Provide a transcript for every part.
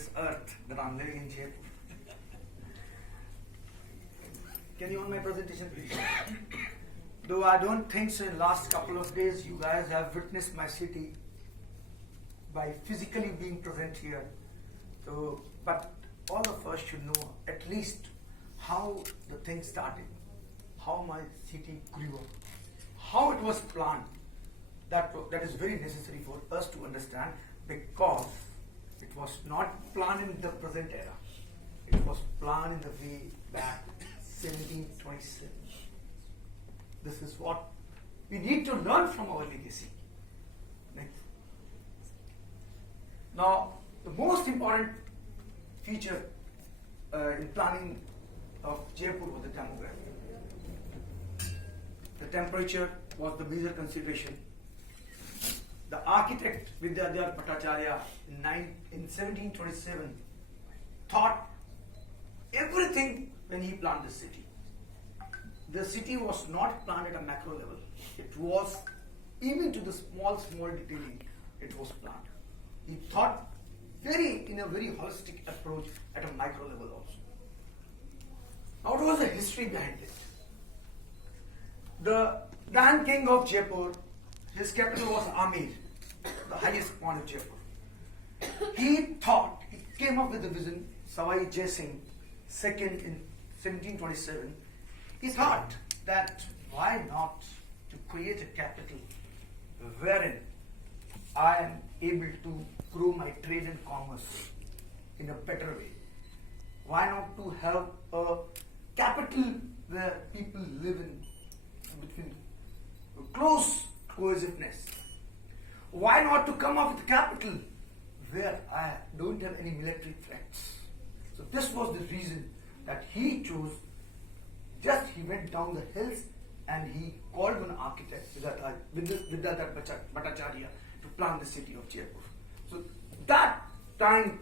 this earth that I'm living in Jaipur. Can you on my presentation, please? Though I don't think so, in last couple of days you guys have witnessed my city by physically being present here. So, but all of us should know at least how the thing started, how my city grew up, how it was planned. That is very necessary for us to understand, because it was not planned in the present era. It was planned in the way back 1727. This is what we need to learn from our legacy. Next. Now, the most important feature in planning of Jaipur was the demography. The temperature was the major consideration. The architect Vidyadhar Bhattacharya in 1727 thought everything when he planned the city. The city was not planned at a macro level. It was, even to the small detailing, it was planned. He thought in a very holistic approach at a micro level also. Now, what was the history behind it? The Dan King of Jaipur, his capital was Amir, the highest point of Jaipur. He came up with the vision, Savai Jai Singh, second in 1727. He thought that why not to create a capital wherein I am able to grow my trade and commerce in a better way. Why not to have a capital where people live in between close cohesiveness? Why not to come up with a capital where I don't have any military threats? So this was the reason that he chose. He went down the hills and he called an architect, Vidyadhar Bhattacharya, to plan the city of Jaipur. So that time,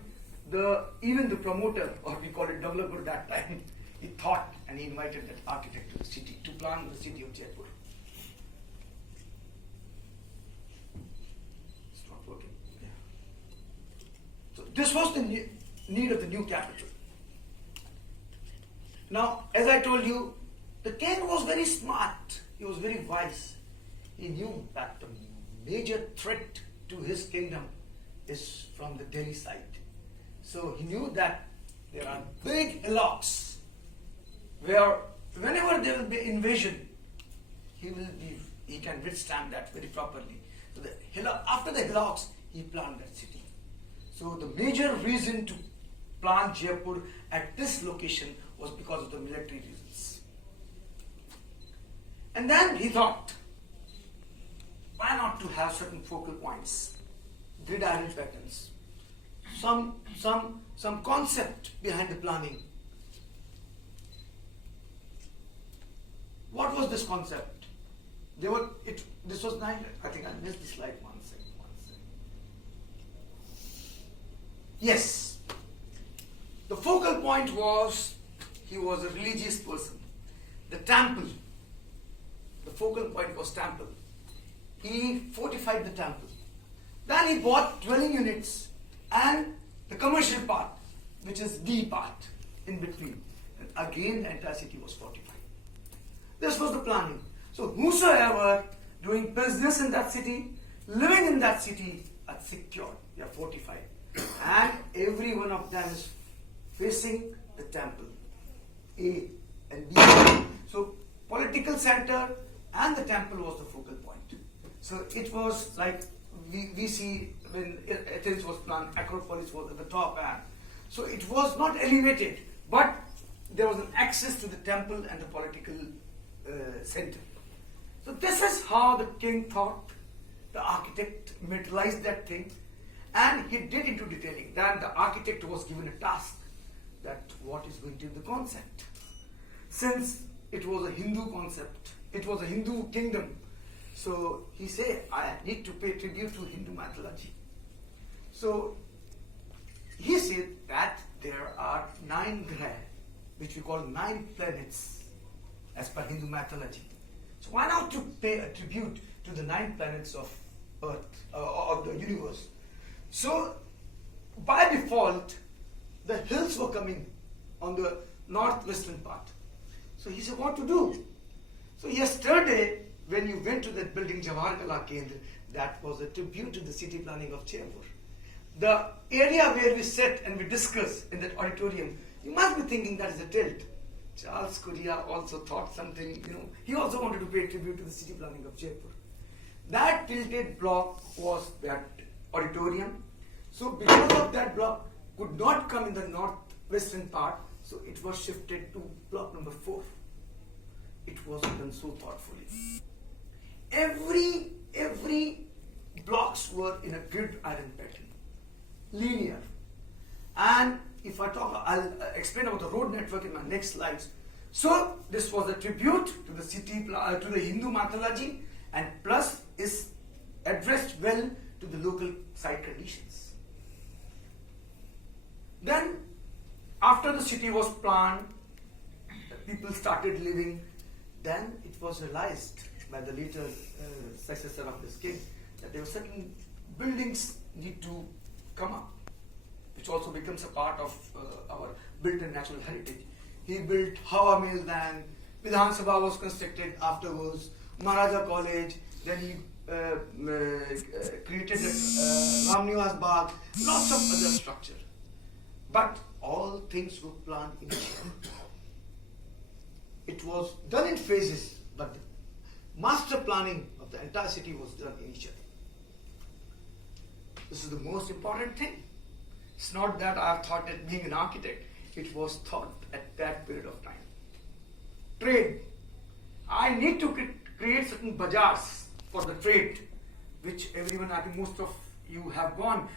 even the promoter, or we call it developer that time, he thought and he invited that architect to the city to plan the city of Jaipur. It's not working. Yeah. So this was the need of the new capital. Now, as I told you, the king was very smart. He was very wise. He knew that the major threat to his kingdom is from the Delhi side. So he knew that there are big hillocks where whenever there will be invasion, he can withstand that very properly. So after the hillocks, he planned that city. So the major reason to plan Jaipur at this location was because of the military reasons. And then he thought, why not to have certain focal points, gridiron patterns, some concept behind the planning. What was this concept? This was nine. I think I missed the slide. One second. Yes. The focal point was, he was a religious person. The temple. The focal point was temple. He fortified the temple. Then he bought dwelling units and the commercial part, which is D part, in between. And again, the entire city was fortified. This was the planning. So whosoever doing business in that city, living in that city, are secured. They are fortified. And every one of them is facing the temple, A and B. So political center and the temple was the focal point. So it was like we see when Athens was planned, Acropolis was at the top, and so it was not elevated, but there was an access to the temple and the political center. So this is how the king thought. The architect materialized that thing, and he did into detailing. Then the architect was given a task that what is going to be the concept. Since it was a Hindu concept, it was a Hindu kingdom, so he said, I need to pay tribute to Hindu mythology. So he said that there are 9 graha, which we call 9 planets, as per Hindu mythology. So why not to pay a tribute to the 9 planets of Earth, of the universe? So by default, the hills were coming on the northwestern part. So he said, what to do? So yesterday, when you went to that building, Jawahar Kala Kendra, that was a tribute to the city planning of Jaipur. The area where we sat and we discussed in that auditorium, you must be thinking that is a tilt. Charles Correa also thought something, he also wanted to pay tribute to the city planning of Jaipur. That tilted block was that auditorium. So because of that block could not come in the northwestern part, so it was shifted to block number 4. It was done so thoughtfully. Every blocks were in a grid iron pattern, linear. And if I talk, I'll explain about the road network in my next slides. So this was a tribute to the city, to the Hindu mythology, and plus is addressed well to the local site conditions. Then, after the city was planned, the people started living. Then it was realized by the later successor of this king that there were certain buildings need to come up, which also becomes a part of our built-in natural heritage. He built Hawa Mill, then Vidhan Sabha was constructed afterwards, Maharaja College, then he created Ram Niwas Bagh, lots of other structure. But all things were planned initially. It was done in phases, but the master planning of the entire city was done initially. This is the most important thing. It's not that I have thought it being an architect. It was thought at that period of time. Trade. I need to create certain bazaars for the trade, which everyone, I think most of you have gone.